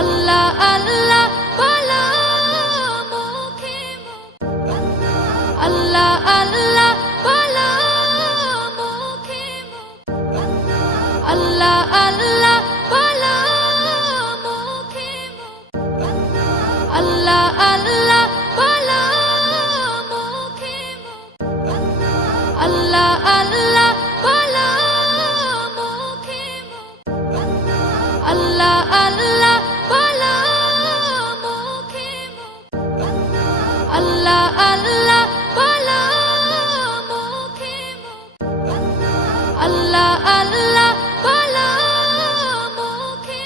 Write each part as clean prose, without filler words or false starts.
আল্লাহ আল্লাহ বলো মুখে আল্লাহ আল্লাহ বলো মুখে আল্লাহ আল্লাহ বলো মুখে আল্লাহ আল্লাহ বলো মুখে আল্লাহ আল্লাহ বলো মুখে আল্লাহ আল্লাহ বলো মুখে আল্লাহ আল্লাহ বলো মুখে আল্লাহ আল্লাহ বলো মুখে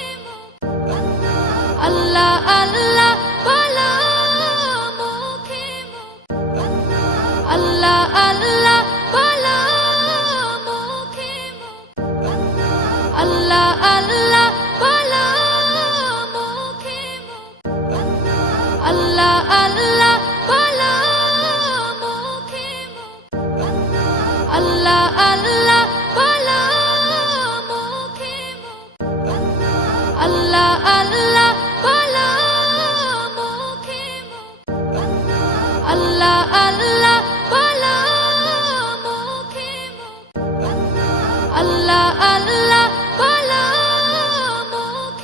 আল্লাহ আল্লাহ বলো মুখে আল্লাহ আল্লাহ বলো মুখে আল্লাহ আল্লাহ বলো মুখে আল্লাহ আল্লাহ বলো মুখে আল্লাহ আল্লাহ বলো মুখে আল্লাহ আল্লাহ